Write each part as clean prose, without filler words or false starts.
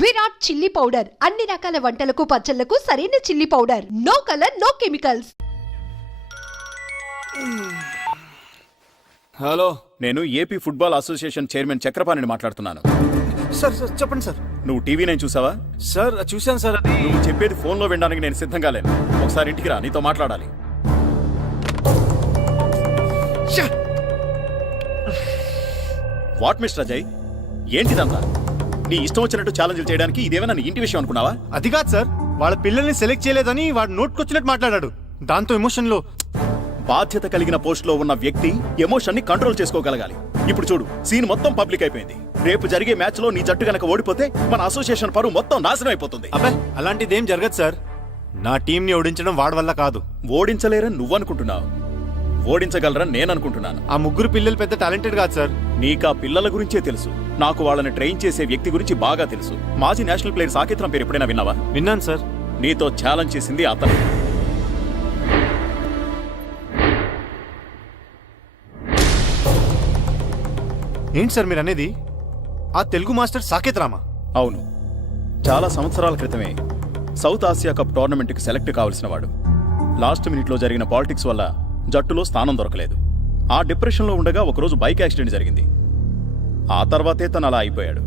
Virat chilli powder అన్ని రకాల వంటలకు పచ్చళ్లకు సరైన chilli powder. No colour, no chemicals. Hello, నేను ఏపీ ఫుట్బాల్ అసోసియేషన్ చైర్మన్ చక్రపాణిని మాట్లాడుతున్నాను. సార్ సార్ చెప్పండి సార్. నువ్వు టీవీ నేను చూసావా? సార్ చూశాను సార్. అది నువ్వు చెప్పేది ఫోన్లో వినడానికి నేను సిద్ధంగా లేను. ఒకసారి ఇంటికి రా, నీతో మాట్లాడాలి. వాట్ మిస్టర్ అజయ్, ఏంటిదంతా? నీ ఇష్టం వచ్చినట్టు ఛాలెంజ్ చేయడానికి ఇదేమైనా నీ ఇంటి విషయం అనుకున్నావా? అది కాదు సార్, వాళ్ళ పిల్లల్ని సెలెక్ట్ చేయలేదని వాడు నోట్కొచ్చినట్టు మాట్లాడాడు. దాంతో ఎమోషన్ లో. బాధ్యత కలిగిన పోస్ట్ లో ఉన్న వ్యక్తి ఎమోషన్ ని కంట్రోల్ చేసుకోగలగాలి. ఇప్పుడు చూడు, సీన్ మొత్తం పబ్లిక్ అయిపోయింది. రేపు జరిగే మ్యాచ్ లో నీ జట్టు గనక ఓడిపోతే మన అసోసియేషన్ పరువు మొత్తం నాశనం అయిపోతుంది. అబ్బాయి, అలాంటిదేం జరగదు సార్. నా టీం ని ఓడించడం వాడి వల్ల కాదు. ఓడించలేరని నువ్వు అనుకుంటున్నావు, ఓడించగలరని నేను అనుకుంటున్నాను. ఆ ముగ్గురు పిల్లలు పెద్ద టాలెంటెడ్ కాదు సార్. నీకా పిల్లల గురించే తెలుసు, నాకు వాళ్ళని ట్రైన్ చేసే వ్యక్తి గురించి బాగా తెలుసు. మాజీ నేషనల్ ప్లేయర్ సాకేత్రం పేరు ఎప్పుడైనా విన్నావా? విన్నాను సార్. నీతో ఛాలెంజ్ చేసింది అతను. ఏంటి సార్ మీరు అనేది? ఆ తెలుగు మాస్టర్ సాకేత్ రామా? అవును, చాలా సంవత్సరాల క్రితమే సౌత్ ఆసియా కప్ టోర్నమెంట్కి సెలెక్ట్ కావలసిన వాడు. లాస్ట్ మినిట్లో జరిగిన పాలిటిక్స్ వల్ల జట్టులో స్థానం దొరకలేదు. ఆ డిప్రెషన్లో ఉండగా ఒకరోజు బైక్ యాక్సిడెంట్ జరిగింది. ఆ తర్వాతే తను అలా అయిపోయాడు.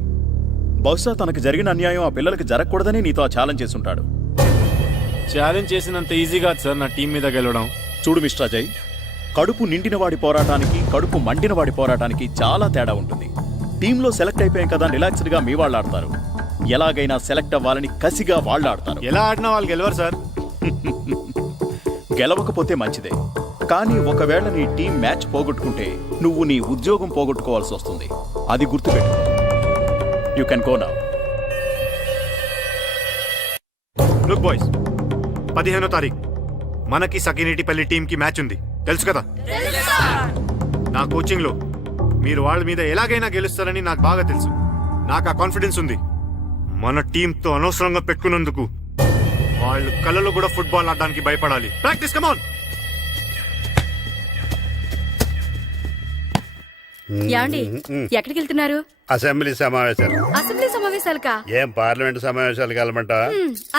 బహుశా తనకు జరిగిన అన్యాయం ఆ పిల్లలకి జరగకూడదని నీతో ఆ ఛాలెంజ్ చేసుంటాడు. ఛాలెంజ్ చేసినంత ఈజీ కాదు సార్ నా టీం మీద గెలవడం. చూడు మిస్టర్ అజయ్, కడుపు నిండిన వాడి పోరాటానికి కడుపు మండిన వాడి పోరాటానికి చాలా తేడా ఉంటుంది. టీంలో సెలెక్ట్ అయిపోయాం కదా రిలాక్స్డ్ గా మీ వాళ్ళు ఆడతారు. ఎలాగైనా సెలెక్ట్ అవ్వాలని కసిగా వాళ్ళు ఆడతారు. ఎలా ఆడినా వాళ్ళు గెలవరు సార్. గెలవకపోతే మంచిదే, కానీ ఒకవేళ నీ టీం మ్యాచ్ పోగొట్టుకుంటే నువ్వు నీ ఉద్యోగం పోగొట్టుకోవాల్సి వస్తుంది. అది గుర్తుపెట్టు. You can go now. Look boys, 15వ తారీఖు మనకి సకినేటిపల్లి టీం కి మ్యాచ్ ఉంది, తెలుసు కదా? నా కోచింగ్ లో మీరు వాళ్ళ మీద ఎలాగైనా గెలుస్తారని నాకు బాగా తెలుసు. నాకు ఆ కాన్ఫిడెన్స్ ఉంది. మన టీంతో అనవసరంగా పెట్టుకున్నందుకు వాళ్ళు కళ్ళలో కూడా ఫుట్బాల్ ఆడడానికి భయపడాలి. Practice, come on. యాండి, ఎక్కడికి వెళ్తున్నారు? అసెంబ్లీ సమావేశాలు. అసెంబ్లీ సమావేశాలకా? ఏం పార్లమెంట్ సమావేశాలు కలమంటా?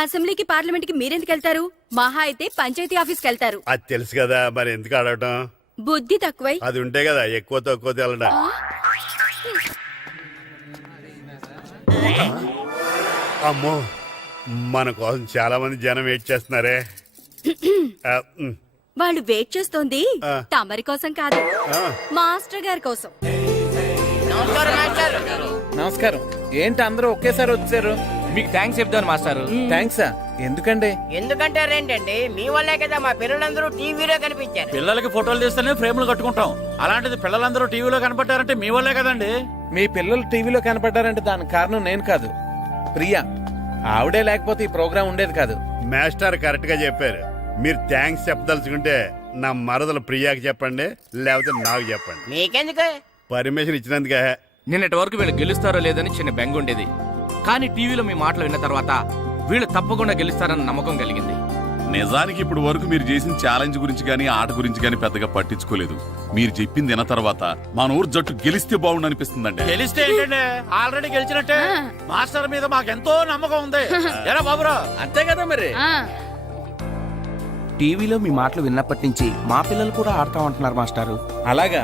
అసెంబ్లీకి పార్లమెంట్ కి మీరెందుకు వెళ్తారు? మహా అయితే పంచాయతీ ఆఫీస్కి వెళ్తారు. అది తెలుసు కదా, మరి ఎందుకు అడగటం? బుద్ధి తక్కువై. అది ఉంటే కదా ఎక్కువ తక్కువ తెలడా. అమ్మో, మన కోసం చాలా మంది జనం వెయిట్ చేస్తున్నారే. వాళ్ళు వెయిట్ చేస్తోంది తమరి కోసం కాదు, మాస్టర్ గారి కోసం. నమస్కారం. ఏంటి అందరూ ఒకేసారి వచ్చారు? మీకు థ్యాంక్స్ చెప్తాను మాస్టారు. థ్యాంక్సా? ఎందుకండి? ఎందుకంటారేంటండి, మీ వల్లే కదా మా పిల్లలందరూ టీవీలో కనిపించారు. పిల్లలకి ఫోటోలు తీస్తేనే ఫ్రేమ్లు కట్టుకుంటాం. అలాంటిది పిల్లలందరూ టీవీలో కనపడ్డారంటే మీ వల్లే కదండి. మీ పిల్లలు టీవీలో కనపడ్డారంటే దానికి కారణం నేను కాదు, ప్రియా. ఆవిడే లేకపోతే ఈ ప్రోగ్రాం ఉండేది కాదు. మాస్టర్ కరెక్ట్ గా చెప్పారు. మీరు థ్యాంక్స్ చెప్పదలుచుకుంటే నా మరదలు ప్రియాకి చెప్పండి, లేకపోతే నాకు చెప్పండి. మీకెందుకు? పర్మిషన్ ఇచ్చినందుకే. నిన్నటి వరకు వీళ్ళు గెలుస్తారో లేదని చిన్న బెంగ ఉండేది, కానీ టీవీలో మీ మాటలు విన్న తర్వాత వీళ్ళు తప్పకుండా గెలుస్తారన్న నమ్మకం కలిగింది. నిజానికి ఇప్పుడు వరకు మీరు చేసిన ఛాలెంజ్ గురించి గానీ ఆట గురించి గానీ పెద్దగా పట్టించుకోలేదు. మీరు చెప్పింది విన్న తర్వాత మన ఊరు జట్టు గెలిస్తే బాగుండు అనిపిస్తుందండి. గెలిస్తే ఏంటంటే ఆల్రెడీ గెలిచినట్టే. మాస్టర్ మీద మాకెంతో నమ్మకం ఉంది. ఎలా బాబురా? అంతే కదా మరి. టీవీలో మీ మాటలు విన్నప్పటి నుంచి మా పిల్లలు కూడా ఆడతామంటున్నారు మాస్టారు. అలాగా,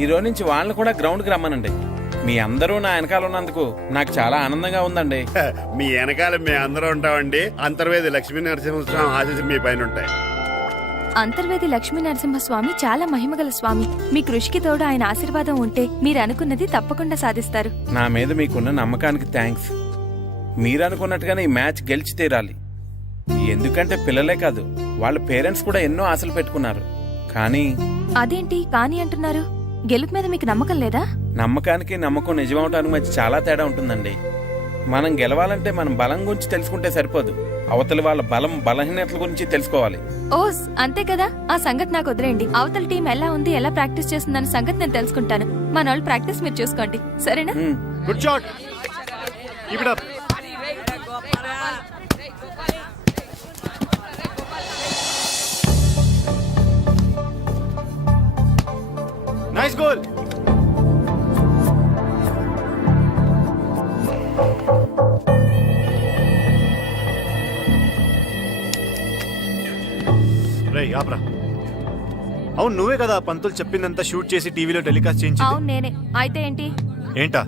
ఈ రోజు నుంచి వాళ్ళని కూడా గ్రౌండ్ కి రమ్మనండి. మీ అందరూ నా వెనకాల ఉన్నందుకు నాకు చాలా ఆనందంగా ఉందండి. మీ వెనకాల మేము అందరూ ఉంటామండి. అంతర్వేది లక్ష్మీ నరసింహస్వామి ఆశీస్సులు మీ పైన ఉంటాయి. అంతర్వేది లక్ష్మీ నరసింహస్వామి చాలా మహిమగల స్వామి. మీ కృషికి తోడు ఆయన ఆశీర్వాదం ఉంటే మీరు అనుకున్నది తప్పకుండా సాధిస్తారు. నా మీద మీకున్న నమ్మకానికి థ్యాంక్స్. మీరు అనుకున్నట్టుగానే ఈ మ్యాచ్ గెలిచి తీరాలి. ఎందుకంటే పిల్లలే కాదు, వాళ్ళ పేరెంట్స్ కూడా ఎన్నో ఆశలు పెట్టుకున్నారు. కానీ అదేంటి కానీ అంటున్నారు? గెలుపు మీద మీకు నమ్మకం లేదా? నమ్మకానికి నమ్మకం నిజమవటానికి మధ్య చాలా తేడా ఉంటుందండి. మనం గెలవాలంటే మనం బలం గురించి తెలుసుకుంటే సరిపోదు, అవతలి వాళ్ళ బలం బలహీనతల గురించి తెలుసుకోవాలి. ఓస్ అంతే కదా. ఆ సంగతి నాకు వదిలేండి. అవతల టీం ఎలా ఉంది, ఎలా ప్రాక్టీస్ చేస్తుందన్న సంగతి నేను తెలుసుకుంటాను. మన వాళ్ళు ప్రాక్టీస్ మీరు చూసుకోండి, సరేనా? Good shot. Keep it up. Nice goal. ఆప్రా. అవును నువ్వే కదా పంతులు చెప్పిందంతా షూట్ చేసి టీవీలో టెలికాస్ట్ చేయించింది. అవును నేనే. అయితే ఏంటి? ఏంటా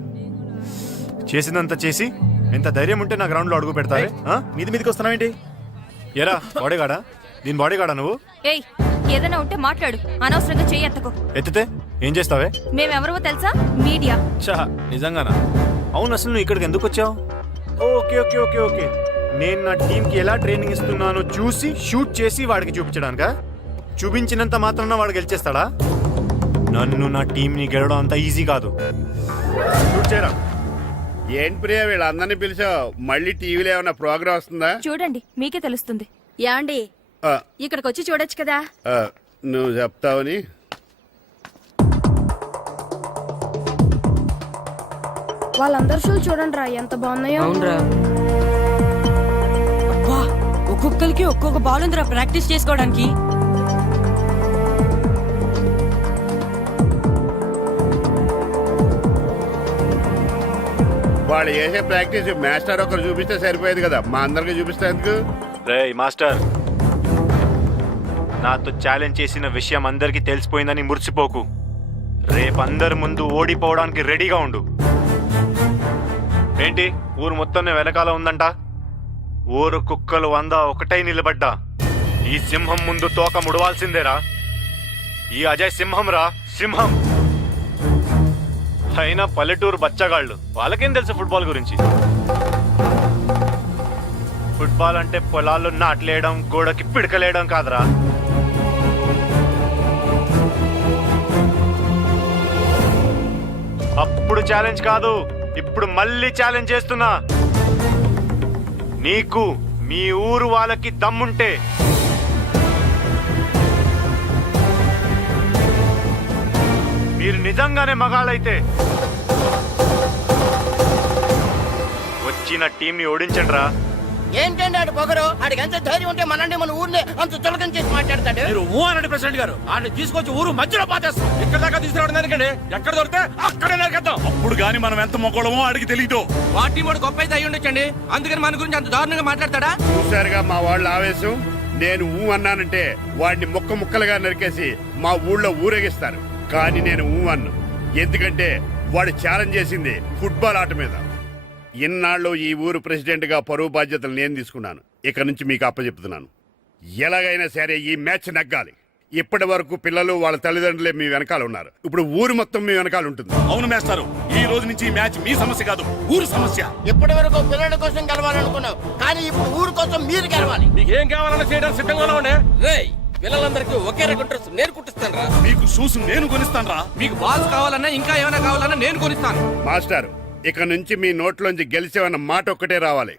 చేసిందంతా చేసి ఎంత ధైర్యం ఉంటే నా గ్రౌండ్ లో అడుగు పెడతావే? మీది మీదకి వస్తున్నావేంటి? ఎరా బాడీగాడా? దీని బాడీగాడా నువ్వు? ఏయ్, ఏదైనా ఉంటే మాట్లాడు, అనవసరంగా చెయ్యి ఎత్తకు. ఎత్తితే ఏం చేస్తావే? మేమెవరో తెలుసా? మీడియా. చా నిజంగానా? అవును అసలు నువ్వు ఇక్కడికి ఎందుకు వచ్చావు? ఓకే ఓకే ఓకే ఓకే నేను నా టీంకి ఎలా ట్రైనింగ్ ఇస్తున్నానో చూసి షూట్ చేసి వాడికి చూపించడానికా? చూపించినంత మాత్రాన వాడు గెలిచేస్తాడా? నన్ను నా టీంని గెలవడం అంత ఈజీ కాదు. షూట్ చేయరా. ఏంటి ప్రియా వీళ్ళందరినీ పిలిచావు? మళ్ళీ టీవీలో ఏమైనా ప్రోగ్రామ్ వస్తుందా? చూడండి, మీకే తెలుస్తుంది. యాండి ఆ, ఇక్కడికి వచ్చి చూడొచ్చు కదా. ఆ, నువ్వు చెప్తావని. వాళ్ళందరు షూలు చూడండి రా ఎంత బాగున్నాయో. ఒక్కొక్కరికి ఒక్కొక్క బాల్ ఉందిరా ప్రాక్టీస్ చేసుకోవడానికి. వాళ్ళు చేసే ప్రాక్టీస్ మాస్టర్ ఒకరు చూపిస్తే సరిపోయేది కదా, మా అందరికి చూపిస్తే ఎందుకు? రే మాస్టర్, నాతో ఛాలెంజ్ చేసిన విషయం అందరికీ తెలిసిపోయిందని మురిసిపోకు. రేపు అందరి ముందు ఓడిపోవడానికి రెడీగా ఉండు. ఏంటి ఊరు మొత్తం వెనకాల ఉందంట? ఊరు కుక్కలు 100 ఒకటై నిలబడ్డా ఈ సింహం ముందు తోక ముడవాల్సిందేరా. ఈ అజయ్ సింహం రా, సింహం. అయినా పల్లెటూరు బచ్చగాళ్ళు, వాళ్ళకేం తెలుసు ఫుట్బాల్ గురించి? ఫుట్బాల్ అంటే పొలాల్లో నాట్లేయడం, గోడకి పిడకలేయడం కాదురా. అప్పుడు ఛాలెంజ్ కాదు, ఇప్పుడు మళ్ళీ ఛాలెంజ్ చేస్తున్నా. నీకు మీ ఊరు వాళ్ళకి దమ్ముంటే మీరు నిజంగానే మగాళ్ళైతే వచ్చిన టీంని ఓడించండి రా. ఏంటండి ఆడు పొగరు? ఆడికి ఎంత ధైర్యం ఉంటే మనండి మన ఊరిని అంత చులకం చేసి మాట్లాడతాడు. మీరు ఊ అనండి ప్రెసిడెంట్ గారు. ఆడిని తీసుకొచ్చి ఊరు మధ్యలో పాతేస్తాం. ఇక్కడ దాకా తీసుకురావడం ఎందుకండి? ఎక్కడ దొరికితే అక్కడే నరికేద్దాం. అప్పుడు గాని మనం ఎంత మొక్కడమో ఆడికి తెలీదు. పార్టీ వాడు గొప్ప అయితే అయ్యి ఉండొచ్చండి, అందుకని మన గురించి అంత దారుణంగా మాట్లాడతాడా? చూసారుగా మా వాళ్ళు ఆవేశం. నేను ఊ అన్నానంటే వాడిని ముక్క ముక్కలుగా నరికేసి మా ఊళ్ళో ఊరేగిస్తారు. కానీ నేను ఊ అన్ను, ఎందుకంటే వాడు ఛాలెంజ్ చేసింది ఫుట్బాల్ ఆట మీద. ఇన్నాళ్ళు ఈ ఊరు ప్రెసిడెంట్ గా పరువు బాధ్యతలు నేను తీసుకున్నాను. ఇక నుంచి మీకు అప్పచెప్తున్నాను, ఎలాగైనా సరే ఈ మ్యాచ్ నగ్గాలి. ఇప్పటి వరకు పిల్లలు వాళ్ళ తల్లిదండ్రులే మీ వెనకాల ఉన్నారు, ఇప్పుడు ఊరు మొత్తం మీ వెనకాల ఉంటుంది. అవును మేస్టారు, ఈ రోజు నుంచి ఈ మ్యాచ్ మీ సమస్య కాదు, ఊరు సమస్య. ఇప్పటి వరకు పిల్లల కోసం గెలవాలనుకున్నావు, కానీ ఇప్పుడు ఊరు కోసం మీరు గెలవాలి. మీకు ఏం కావాలన్నా చేయడానికి సిద్ధంగా ఉండే. రేయ్, పిల్లలందరికీ ఒకే రకం డ్రెస్ నేను కుట్టిస్తాను రా. మీకు షూస్ నేను కొనిస్తాను రా. మీకు బాల్స్ కావాలన్నా ఇంకా ఏమైనా కావాలన్నా నేను కొనిస్తాను. మాస్టర్, ఇక నుంచి మీ నోట్లోంచి గెలిచేవన్న మాట ఒక్కటే రావాలి.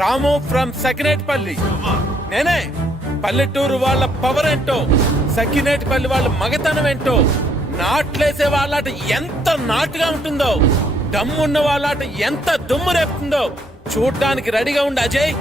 రాము ఫ్రమ్ సకినేటిపల్లి. నేనే. పల్లెటూరు వాళ్ళ పవర్ ఏంటో, సకినేటిపల్లి వాళ్ళ మగతనం ఏంటో, నాట్లేసే వాళ్ళాట ఎంత నాటుగా ఉంటుందో, దమ్మున్న వాళ్ళాట ఎంత దుమ్ము రేపుతుందో చూడ్డానికి రెడీగా ఉండి అజయ్.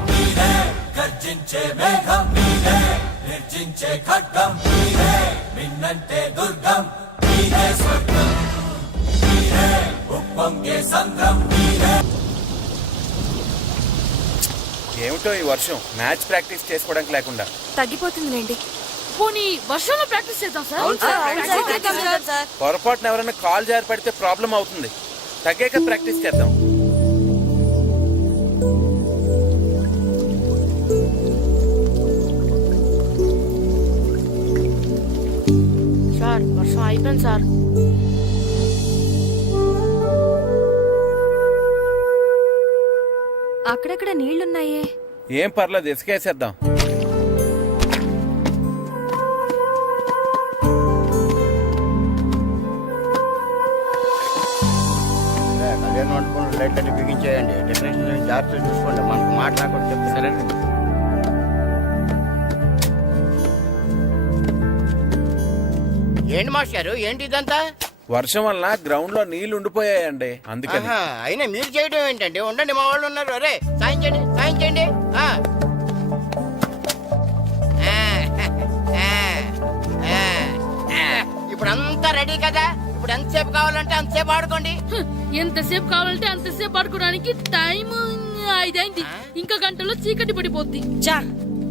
ఏమిటో ఈ వర్షం, మ్యాచ్ ప్రాక్టీస్ చేసుకోవడానికి లేకుండా. తగ్గిపోతుందిలేండి. పోనీ వర్షంలో ప్రాక్టీస్ చేద్దాం సార్. పొరపాటున ఎవరైనా కాల్ జారి పడితే ప్రాబ్లం అవుతుంది. తగ్గాక ప్రాక్టీస్ చేద్దాం. సార్ వర్షం అయిపోయింది సార్. అక్కడక్కడ నీళ్లున్నాయే. ఏం పర్లేదు, ఇసుకేసేద్దాం. కళ్యాణ మండపంలో లైట్లన్నీ బిగించేయండి. డెకరేషన్ జాగ్రత్తగా చూసుకోండి, మనకు మాట్లాడకుండా చెప్తారు. ఏంటి మాస్టారు, ఏంటి ఇదంతా? వర్షం వల్ల గ్రౌండ్ లో నీళ్లు ఉండిపోయాయండి, అందుకని. ఆహా, అయినా మీరు చేయడం ఏంటండి? ఉండండి, మా వాళ్ళు ఉన్నారు. అరే సాయం చేయండి, సాయం చేయండి. ఇప్పుడు ఎంతసేపు కావాలంటే అంతసేపు ఆడుకోండి. ఎంతసేపు కావాలంటే అంతసేపు ఆడుకోవడానికి టైం 5 అయింది. ఇంకా గంటలో చీకటి పడిపోద్ది. చా,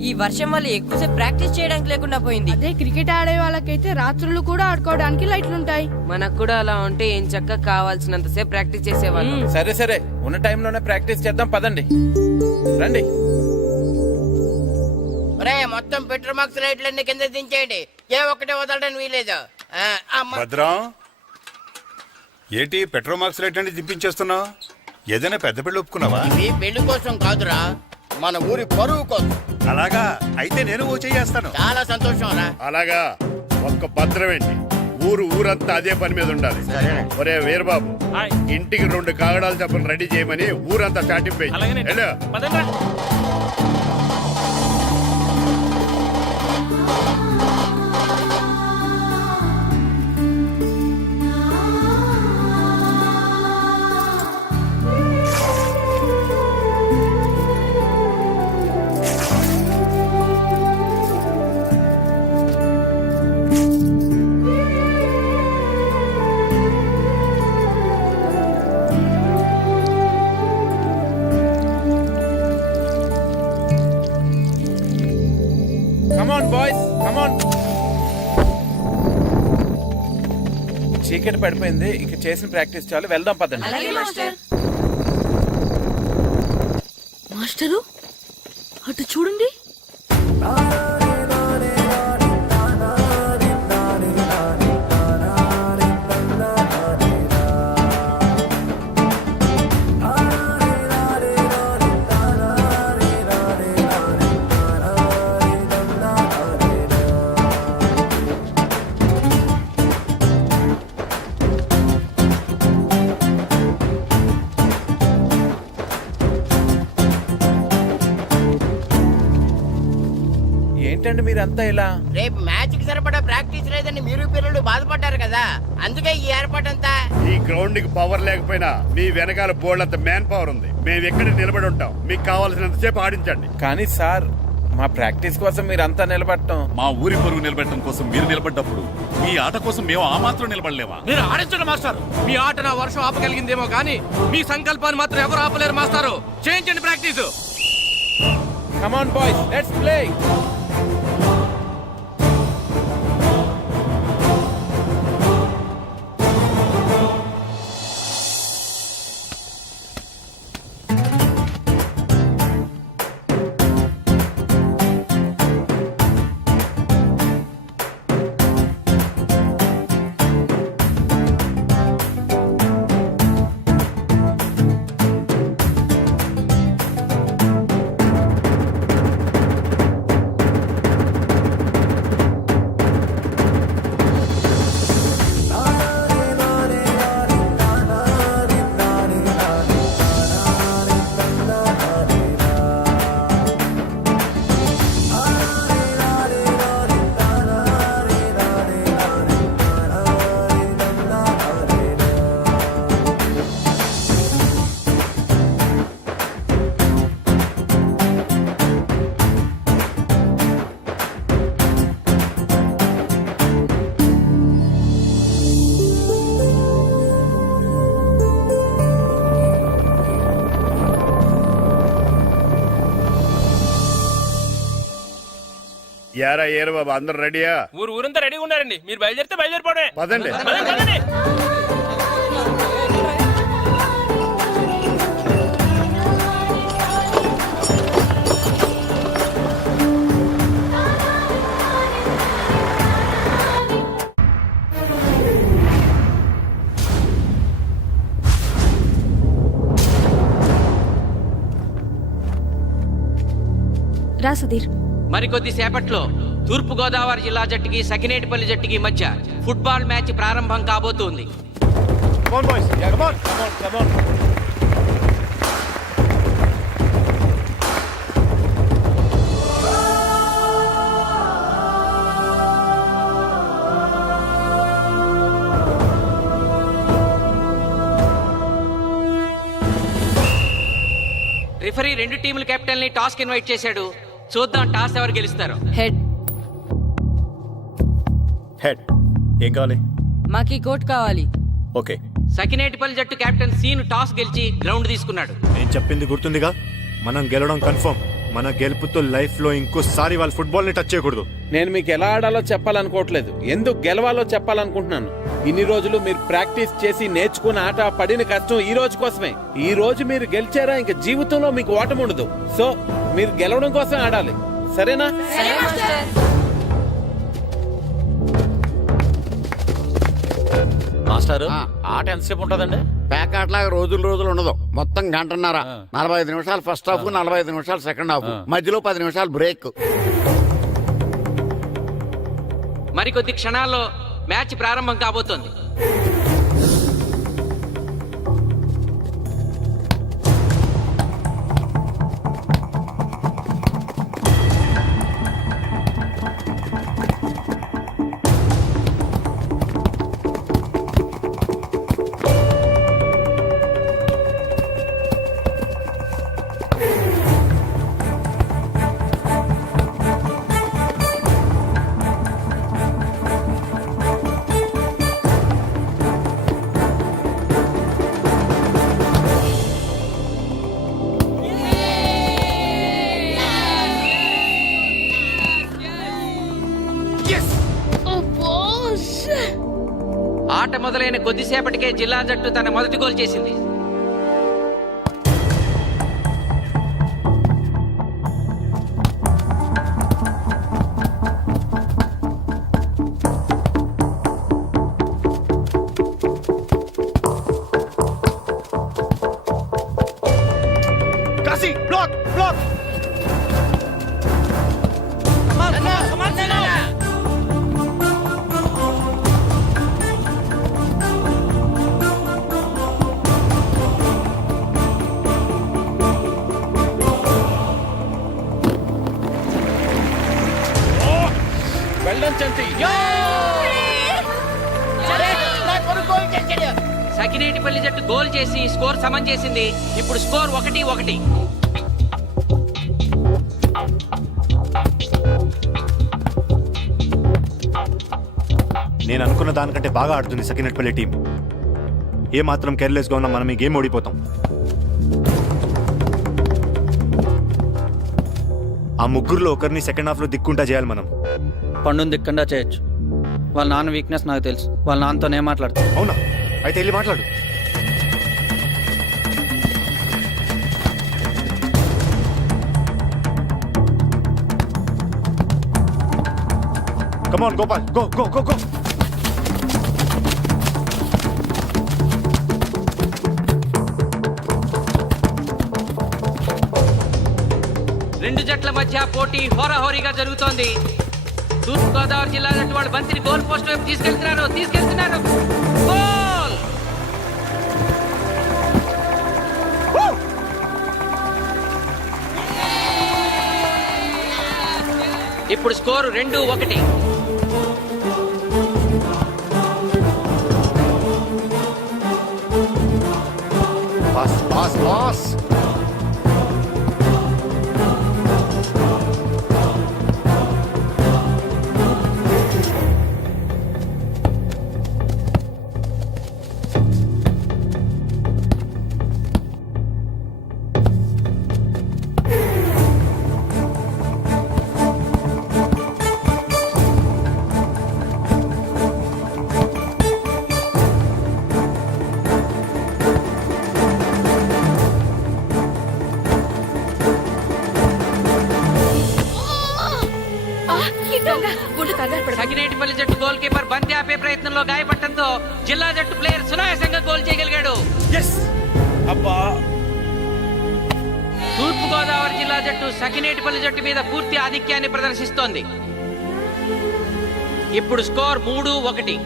ఈ వర్షం వల్ల ఎక్కువసేపు ప్రాక్టీస్ చేయడానికి లేకుండా పోయింది. అదే క్రికెట్ ఆడే వాళ్ళకైతే రాత్రులు కూడా ఆడుకోవడానికి లైట్లుంటాయి. మనకు కూడా అలా ఉంటే ఏం చక్క కావాల్సినంత సేపు ప్రాక్టీస్ చేసేవాళ్ళం. సరే సరే, ఉన్న టైంలోనే ప్రాక్టీస్ చేద్దాం, పదండి రండి. ఒరే, మొత్తం పెట్రోల్ మార్క్స్ లైట్లన్నీ కింద దించేయండి. ఏ ఒక్కటే వదలడానికి వీలేదు. భద్రం ఏంటి పెట్రోల్ మార్క్స్ రేట్ అంటే దింపించేస్తున్నావు? ఏదైనా పెద్ద పెళ్లి ఒప్పుకున్నావా? ఇవి పెళ్లి కోసం కాదురా, మన ఊరి పరువు కోసం. అలాగా అయితే నేను ఓ చేస్తాను. చాలా సంతోషం రా. అలాగా ఒక్క భద్రం ఏంటి, ఊరంతా అదే పని మీద ఉండాలి. ఒరే వీరబాబు, ఇంటికి 2 కాగడాలు చెప్పని రెడీ చేయమని ఊరంతా చాటింపే. కమాన్ బాయ్స్, కమాన్. చీకటి పడిపోయింది, ఇక చేసిన ప్రాక్టీస్ చాలు, వెళ్దాం పదండి. మాస్టరు అటు చూడండి. ఏంటండి మీరంతా ఇలా? రేపు మ్యాచ్ కి సరిపడా ప్రాక్టీస్ లేదని మీరు పిల్లలు బాధపడ్డారు కదా, అందుకే ఈ ఏర్పాటంతా. ఈ గ్రౌండ్ కి పవర్ లేకపోయినా మీ వెనకాల బోర్డు అంత మ్యాన్ పవర్ ఉంది. మేము ఎక్కడ నిలబడి ఉంటాం, మీకు కావాల్సినంత సేపు ఆడించండి. కానీ సార్, మా ప్రాక్టీస్ కోసం మీరంతా నిలబడటం. మా ఊరి పరువు నిలబెట్టడం కోసం మీరు నిలబడ్డప్పుడు మీ ఆట కోసం మేము ఆ మాత్రం నిలబడలేవా? మీరు ఆడించండి మాస్టర్. మీ ఆట నా వర్షం ఆపగలిగిందేమో కానీ మీ సంకల్పాన్ని మాత్రం ఎవరు ఆపలేరు మాస్టారు. చేయించండి practice. Come on boys, let's play. యారా ఏరు బాబు, అందరు రెడీయా? ఊరంతా రెడీగా ఉన్నారండి. మీరు బయలుదేరితే బయలుదేరిపోవడమే. పదండి. రా సుధీర్. మరికొద్ది సేపట్లో తూర్పు గోదావరి జిల్లా జట్టుకి సకినేటిపల్లి జట్టుకి మధ్య ఫుట్బాల్ మ్యాచ్ ప్రారంభం కాబోతోంది. రిఫరీ 2 టీముల కెప్టెన్ ని టాస్ కి ఇన్వైట్ చేశాడు. చూద్దాం టాస్ ఎవరు గెలుస్తారు. హెడ్. హెడ్. ఏం కావాలి? మాకు ఈ కోట్ కావాలి. ఓకే. సకినేటిపల్లి జట్టు కెప్టెన్ సీను టాస్ గెలిచి గ్రౌండ్ తీసుకున్నాడు. నేను చెప్పింది గుర్తుందిగా, మనం గెలవడం కన్ఫర్మ్. మన గెలుపుతో లైఫ్ లో ఇంకోసారి వాళ్ళు ఫుట్బాల్ ని టచ్ చేయకూడదు. నేను మీకు ఎలా ఆడాలో చెప్పాలనుకోవట్లేదు, ఎందుకు గెలవాలో చెప్పాలనుకుంటున్నాను. ఇన్ని రోజులు మీరు ప్రాక్టీస్ చేసి నేర్చుకున్న ఆట పడిన కష్టం ఈ రోజు కోసమే. ఈ రోజు మీరు గెలిచారా ఇంక జీవితంలో మీకు ఓటమి ఉండదు. సో మీరు గెలవడం కోసం ఆడాలి, సరేనా? మాస్టారు, ఆట ఎంతసేపు ఉంటుందండి? ప్యాకాట్లాగా రోజులు ఉండదు. మొత్తం గంటన్నర. 45 నిమిషాలు ఫస్ట్ హాఫ్, 45 నిమిషాలు సెకండ్ హాఫ్, మధ్యలో 10 నిమిషాలు బ్రేక్. మరికొద్ది క్షణాల్లో మ్యాచ్ ప్రారంభం కాబోతోంది. ఆట మొదలైన కొద్దిసేపటికే జిల్లా జట్టు తన మొదటి గోల్ చేసింది. Kashi block block. వెళ్ళడం చంటి. సకినేటిపల్లి జట్టు గోల్ చేసి స్కోర్ సమం చేసింది. ఇప్పుడు స్కోర్ 1-1. నేను అనుకున్న దానికంటే బాగా ఆడుతుంది సకినేటిపల్లి టీం. ఏ మాత్రం కేర్లెస్ గా ఉన్నా మనం ఈ గేమ్ ఓడిపోతాం. ఆ ముగ్గురులో ఒకరిని సెకండ్ హాఫ్ లో దిక్కుంటా చేయాలి మనం. పండుని దిక్కుండా చేయొచ్చు. వాళ్ళ నాన్న వీక్నెస్ నాకు తెలుసు. వాళ్ళ నాన్నతోనే మాట్లాడతాను. అవునా? అయితే వెళ్ళి మాట్లాడు. Come on, Gopal. Go, go, go, go. రెండు జట్ల మధ్య పోటీ హోరాహోరీగా జరుగుతోంది. తూర్పు గోదావరి జిల్లా జట్టు వాళ్ళు బంతిని గోల్ పోస్ట్ వైపు తీసుకెళ్తున్నారు. గోల్! ఇప్పుడు score 2-1. Pass, pass, pass. Sakinetipalli జట్టు గోల్ కీపర్ బంతి ఆపే ప్రయత్నంలో గాయపడటంతో జిల్లా జట్టు ప్లేయర్ సునాయాసంగా గోల్ చేయగలిగాడు. తూర్పు గోదావరి జిల్లా జట్టు సకినేటిపల్లి జట్టు మీద పూర్తి ఆధిక్యాన్ని ప్రదర్శిస్తోంది. ఇప్పుడు స్కోర్ 3-1.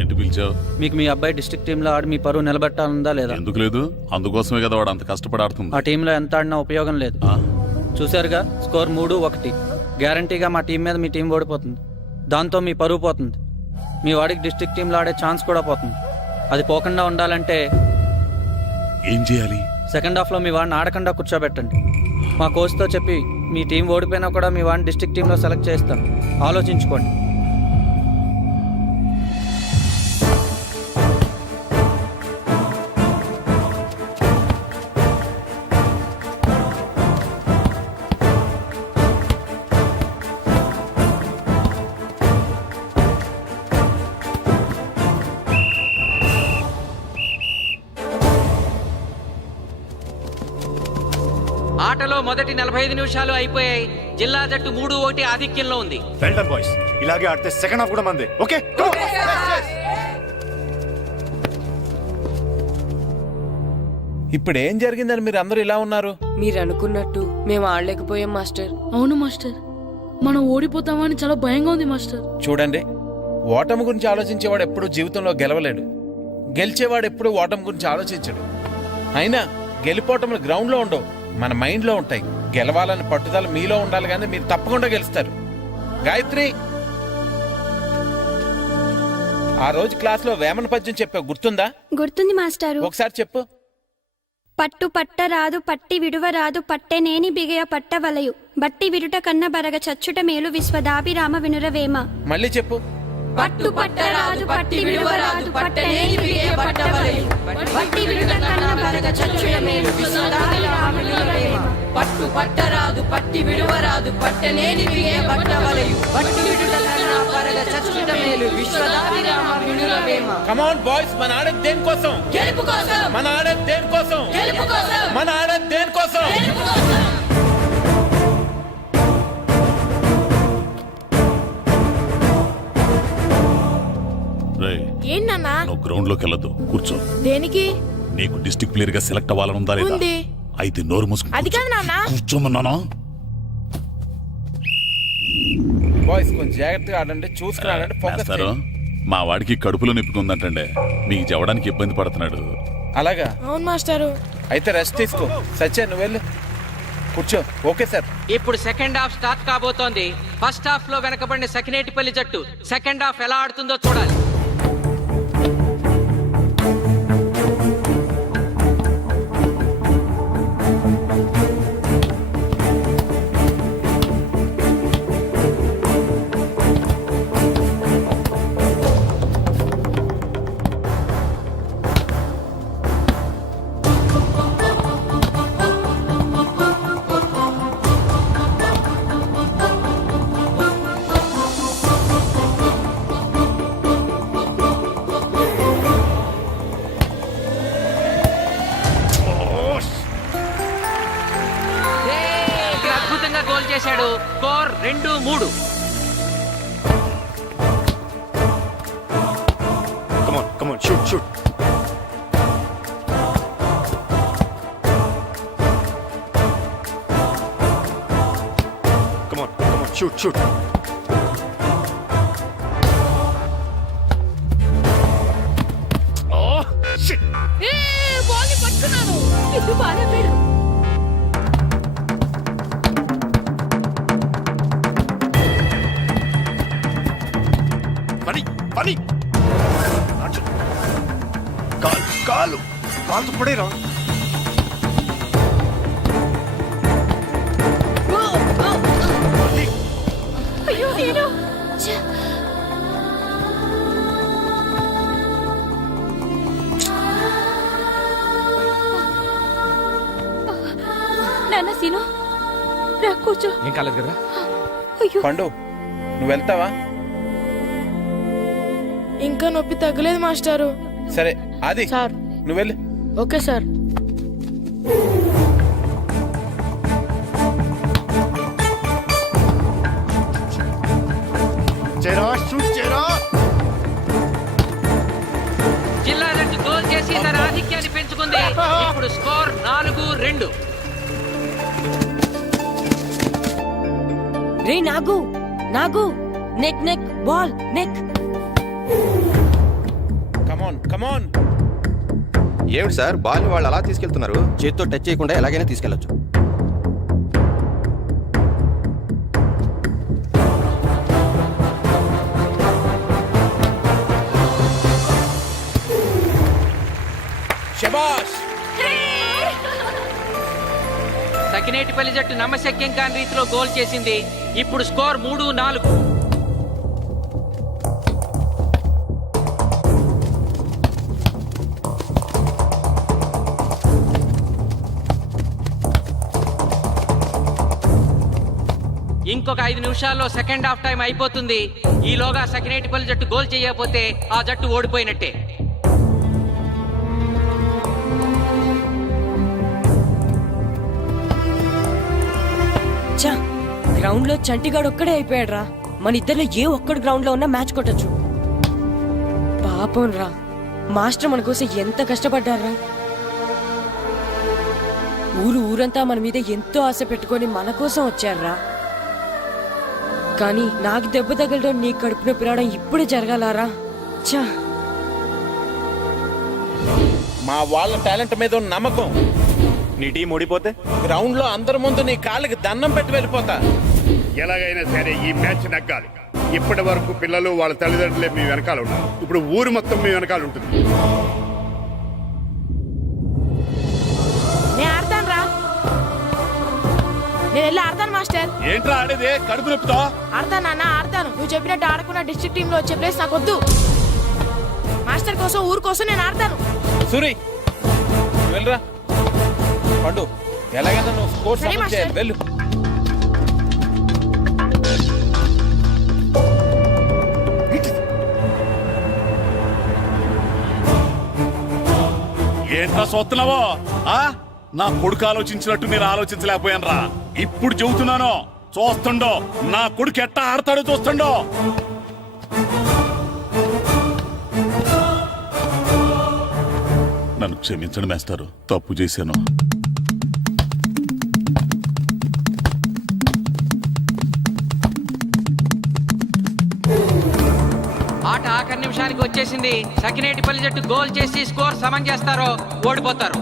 ఏంటి పిలిచావు? మీకు మీ అబ్బాయి డిస్ట్రిక్ట్ టీంలో ఆడి మీ పరువు నిలబెట్టాలందా లేదా? ఎందుకు లేదు? అందుకోసమే కదా వాడు అంత కష్టపడి ఆడుతుంది. ఆ టీంలో ఎంత ఆడినా ఉపయోగం లేదు. చూశారుగా, స్కోర్ 3-1. గ్యారంటీగా మా టీం మీద మీ టీం ఓడిపోతుంది. దాంతో మీ పరువు పోతుంది. మీ వాడికి డిస్ట్రిక్ట్ టీంలో ఆడే ఛాన్స్ కూడా పోతుంది. అది పోకుండా ఉండాలంటే ఏం చేయాలి? సెకండ్ హాఫ్లో మీ వాడిని ఆడకుండా కూర్చోబెట్టండి. మా కోచ్తో చెప్పి మీ టీం ఓడిపోయినా కూడా మీ వాడిని డిస్ట్రిక్ట్ టీంలో సెలెక్ట్ చేస్తాం. ఆలోచించుకోండి. ఆటలో మొదటి 45 నిమిషాలు అయిపోయాయి. జిల్లా జట్టు 3-1 ఆధిక్యంలో ఉంది. Well done boys. ఇలాగే ఆడితే సెకండ్ హాఫ్ కూడా మందే. ఓకే ఇప్పుడు ఏం జరిగిందని మీరు అందరూ ఇలా ఉన్నారు? మీరు అనుకున్నట్టు మేము ఆడలేకపోయాం మాస్టర్. అవును మాస్టర్, మనం ఓడిపోతామని చాలా భయంగా ఉంది మాస్టర్. చూడండి, ఓటమి గురించి ఆలోచించేవాడు ఎప్పుడు జీవితంలో గెలవలేడు. గెలిచేవాడు ఎప్పుడు ఓటమి గురించి ఆలోచించడు. అయినా గెలిపోవటం గ్రౌండ్లో ఉండవు, మన మైండ్లో ఉంటాయి. గెలవాలని పట్టుదల మీలో ఉండాలి, కానీ మీరు తప్పకుండా గెలుస్తారు. గాయత్రి, ఆ రోజు క్లాస్లో వేమన పద్యం చెప్పావు, గుర్తుందా? గుర్తుంది మాస్టారు. ఒకసారి చెప్పు. పట్టు పట్టరాదు పట్టి విడువరాదు పట్టెనేని బిగయ పట్టవలయు బట్టి విడుట కన్న బరగ చచ్చుట మేలు విశ్వదాభిరామ వినురవేమ. మళ్ళీ చెప్పు. పట్టు పట్టరాదు పట్టి విడువరాదు పట్టనేని బిగే పట్టవలయు బట్టి విడుట కన్న బరగ చచ్చుట మేలు విశ్వదాభిరామ వినురవేమ. పట్టు పట్టరాదు పట్టి విడువరాదు పట్టనేని బిగే పట్టవలయు బట్టి విడుట కన్న బరగ చచ్చుట మేలు విశ్వదాభిరామ వినురవేమ. కమ్ ఆన్ బాయ్స్, మన ఆడేది దేనికోసం? గెలుపు కోసం. మన ఆడేది దేనికోసం? గెలుపు కోసం. మన ఆడేది దేనికోసం? గెలుపు కోసం. ఏంటన్నా? నువ్వు గ్రౌండ్ లోకి వెళ్ళదు, కూర్చో. దేనికి? నీకు డిస్ట్రిక్ట్ ప్లేయర్ గా సెలెక్ట్ అవ్వాలనుందా లేదా? ఉంది. అయితే నోరు మూసుకుని అది కాదు నాన్న. కూర్చోమన్నానా? బాయ్స్ కొంచెం జాగ్రత్తగా ఆడండి, చూసుకుని ఆడండి, ఫోకస్ మాస్టారు, చేయండి. మా వాడికి కడుపులో నొప్పికుందంటండి, మీకు చెప్పడానికి ఇబ్బంది పడుతున్నాడు. అలాగా? అవును మాస్టారు. అయితే రెస్ట్ తీసుకో. సత్య, నువ్వు వెళ్ళు, కూర్చో. Okay sir. ఇప్పుడు సెకండ్ హాఫ్ స్టార్ట్ కాబోతోంది. ఫస్ట్ హాఫ్ లో వెనకబడిన సకినేటిపల్లి జట్టు సెకండ్ హాఫ్ ఎలా ఆడుతుందో చూడాలి. అద్భుతంగా గోల్ చేశాడు. Score 2-3. Come on, shoot. Come on, shoot. Oh, shit. Ball పట్టుకున్నాను. ఇది బాగా పేరు. పని కాలు పడేరా. అయ్యో నేను నాన్న సీను రా కూర్చో. ఏం కాలేదు కదా? అయ్యో పండు, నువ్వు వెళ్తావా? ఇంకా నొప్పి తగ్గలేదు మాస్టారు. సరే ఆది, సార్. నువ్వు వెళ్ళు. Okay sir. చేరా. జిల్లా జట్టు గోల్ చేసి తన ఆధిక్యాన్ని పెంచుకుంది. ఇప్పుడు స్కోర్ 4-2. రే నాగు నెక్ బాల్ నెక్. Come on. ఏమిటి సార్, బాల్ వాళ్ళు అలా తీసుకెళ్తున్నారు? చేత్తో టచ్ చేయకుండా ఎలాగైనా తీసుకెళ్లొచ్చు. శబాష్. సకినేటిపల్లి జట్టు నమ్మశక్యం కాని రీతిలో గోల్ చేసింది. ఇప్పుడు స్కోర్ 3-4. ఇంకొక 5 నిమిషాల్లో సెకండ్ హాఫ్ టైం అయిపోతుంది. ఈలోగా సకినేటిపల్లి జట్టు గోల్ చేయకపోతే ఆ జట్టు ఓడిపోయినట్టే. గ్రౌండ్ లో చంటిగాడు ఒక్కడే అయిపోయాడు రా. మన ఇద్దరిలో ఏ ఒక్కడు గ్రౌండ్ లో ఉన్నా మ్యాచ్ కొట్టచ్చు. పాపం రా, మాస్టర్ మన కోసం ఎంత కష్టపడ్డారా. ఊరంతా మన మీద ఎంతో ఆశ పెట్టుకొని మన కోసం వచ్చారా. కానీ నాకు దెబ్బ తగలడం, నీ కడుపు నొప్పి రావడం ఇప్పుడే జరగాలారా. చా, మా వాళ్ళ టాలెంట్ మీద ఉన్న నమ్మకం. నీ టీం ఓడిపోతే గ్రౌండ్ లో అందరి ముందు నీ కాళ్ళకి దండం పెట్టి వెళ్ళిపోతా. ఎలాగైనా సరే ఈ మ్యాచ్ నగ్గాలి. ఇప్పటి వరకు పిల్లలు వాళ్ళ తల్లిదండ్రులే మీ వెనకాల ఉన్నారు. ఇప్పుడు ఊరు మొత్తం మీ వెనకాల ఉంటుంది. నేను ఆడతాను రా, నేను వెళ్ళి ఆడతాను మాస్టర్. ఏంట్రా ఆడేదే కడుపు నొప్పితో? ఆడతాను నాన్న, ఆడతాను. నువ్వు చెప్పినట్టు ఆడకుండా డిస్ట్రిక్ట్ టీమ్ లో వచ్చే ప్లేస్ నాకు వద్దు. మాస్టర్ కోసం, ఊరు కోసం నేను ఆడతాను. సూరి వెళ్ళరా. పండు ఎలాగైనా నువ్వు స్కోర్ సరే సమన్ చేయాలి. వెళ్ళు. ఏంట్రా చూస్తున్నావో? నా కొడుకు ఆలోచించినట్టు నేను ఆలోచించలేకపోయాను రా. ఇప్పుడు చెబుతున్నాను, చూస్తుండో నా కొడుకు ఎట్టా ఆడతాడో చూస్తుండో. నన్ను క్షమించండి మేస్టారు, తప్పు చేశాను. ఆట ఆఖరి నిమిషానికి వచ్చేసింది. సకినేటిపల్లి జట్టు గోల్ చేసి స్కోర్ సమన్ చేస్తారో ఓడిపోతారు.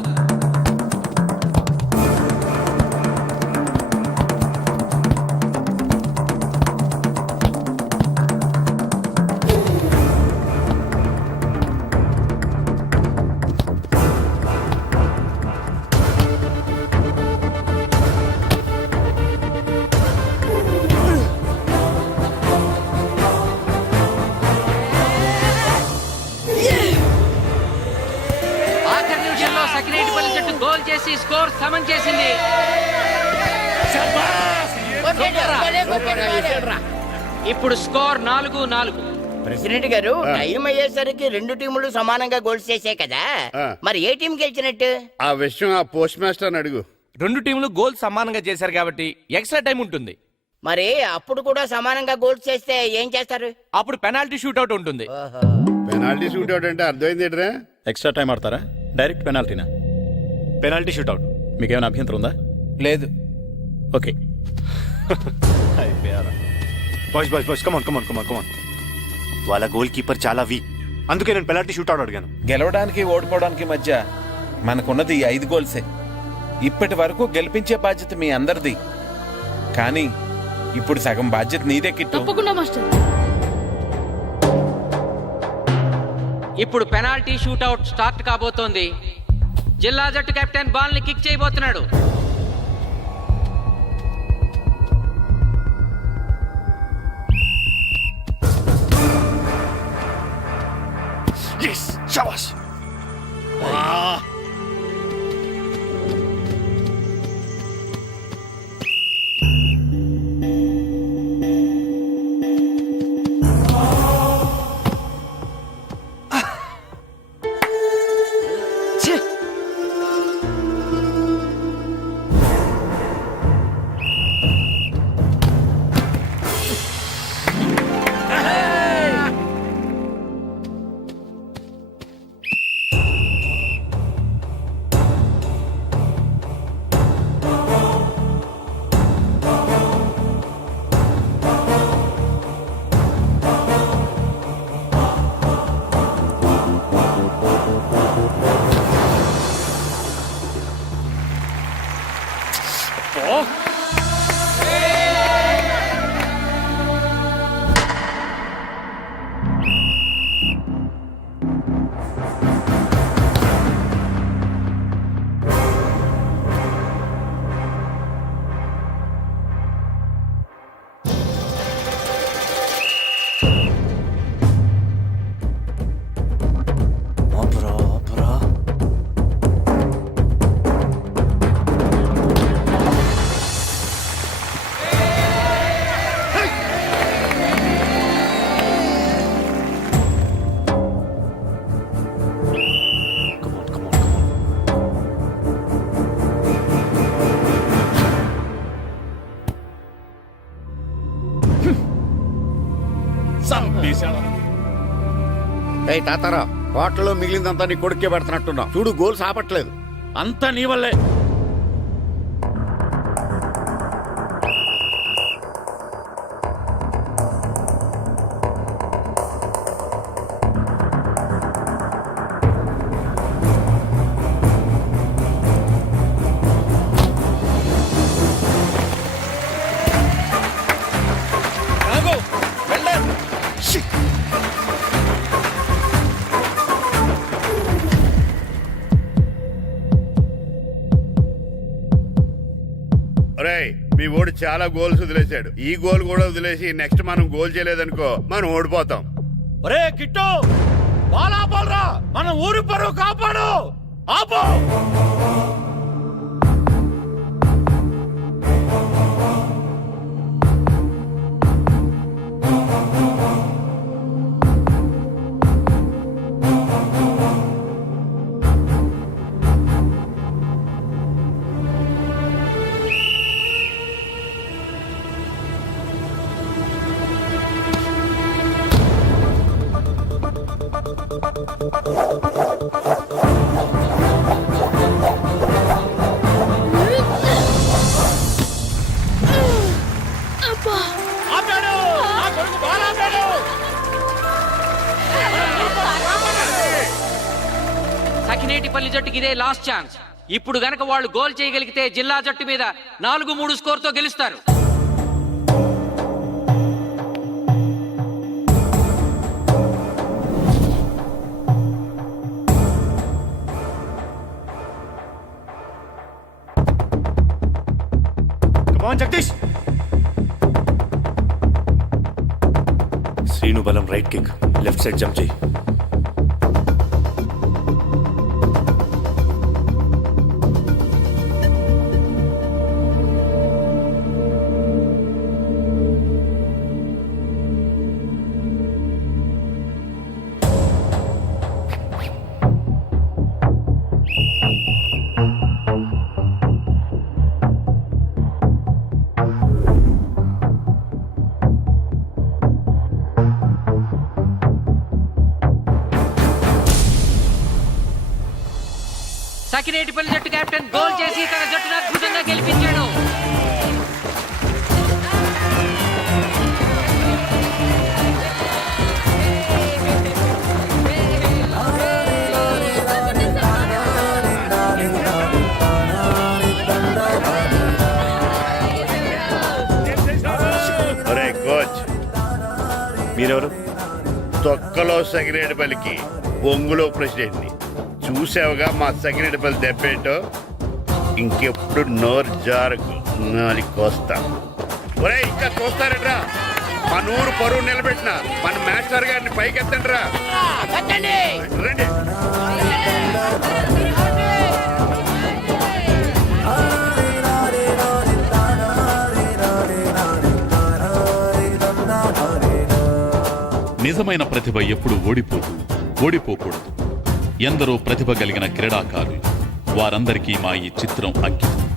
ఆఖరి నిమిషంలో సకినేటిపల్లి జట్టు గోల్ చేసి స్కోర్ సమన్ చేసింది. ఇప్పుడు స్కోర్ 4-4. ప్రెసిడెంట్ గారు, టైం అయ్యేసరికి రెండు టీములు సమానంగా గోల్స్ చేసే కదా, మరి ఏ టీం గెలిచినట్టు? ఆ విషయం ఆ పోస్ట్ మాస్టర్ అడుగు. రెండు టీంలు గోల్ సమానంగా చేశారు కాబట్టి ఎక్స్ట్రా టైం ఉంటుంది. మరి అప్పుడు కూడా సమానంగా గోల్స్ చేస్తే ఏం చేస్తారు? అప్పుడు పెనాల్టీ షూట్అవుట్ ఉంటుంది. పెనాల్టీ షూట్ అవుట్ అంటే అర్థమైంది ఏంట్రా? ఎక్స్ట్రా టైం ఆడతారా? డైరెక్ట్ పెనాల్టీనా? Penalty shootout. మీకేమైనా అభ్యంతరం ఉందా? లేదు. Okay. Boys boys boys come on come on come on come on. వాళ్ళ గోల్ కీపర్ చాలా వీక్, అందుకే నేను పెనాల్టీ షూట్అవుట్ అడిగాను. గెలవడానికి ఓడిపోవడానికి మధ్య మనకున్నది 5 గోల్సే. ఇప్పటి వరకు గెలిపించే బాధ్యత మీ అందరిది. కానీ ఇప్పుడు సగం బాధ్యత నీదే కిట్టు. తప్పకుండా మాస్టర్. ఇప్పుడు పెనాల్టీ షూట్అవుట్ స్టార్ట్ కాబోతోంది. జిల్లా జట్టు కెప్టెన్ బాల్ ని కిక్ చేయబోతున్నాడు. చేశాడు. ఏయ్ తాతారా, హోటల్లో మిగిలిందంతా నీ కొడుకే పెడుతున్నట్టున్నావు. చూడు గోల్స్ ఆపట్లేదు. అంతా నీ వల్లే. ఆగు, వెళ్ళండి. ఒరేయ్, మీ ఓడి చాలా గోల్స్ వదిలేశాడు. ఈ గోల్ కూడా వదిలేసి నెక్స్ట్ మనం గోల్ చేయలేదనుకో మనం ఓడిపోతాం. ఒరే కిట్టు, బాల్ ఆపాలరా, మన ఊరి పరువు కాపాడు. ఆపు. ఆపాడు, నా కొడుకు బాల్ ఆపాడు. సకినేటిపల్లి జట్టుకి ఇదే లాస్ట్ ఛాన్స్. ఇప్పుడు గనక వాళ్ళు గోల్ చేయగలిగితే జిల్లా జట్టు మీద 4-3 స్కోర్తో గెలుస్తారు. జగదీష్, శ్రీను బలం right kick, left side jump చేయి. సకినేటిపల్లి జట్టు కెప్టెన్ గోల్ చేసి తన జట్టును అద్భుతంగా గెలిపించాడు. ఒరే కోచ్, మీరెవరు? తొక్కలో సగిరేడుపల్లికి బొంగులో ప్రెసిడెంట్ ని చూసావుగా. మా సగిరేడుపల్లి దెబ్బేంటో. ఇంకెప్పుడు నోరు జారకు నాలికొస్తా. ఒరే, ఇంకా చూస్తారట్రా? మన ఊరు పరువు నిలబెట్టిన మన మాస్టర్ గారిని పైకెత్తండి రా. రండి. నిజమైన ప్రతిభ ఎప్పుడు ఓడిపోకూడదు. ఎందరో ప్రతిభ కలిగిన క్రీడాకారులు, వారందరికీ మా ఈ చిత్రం అంకితం.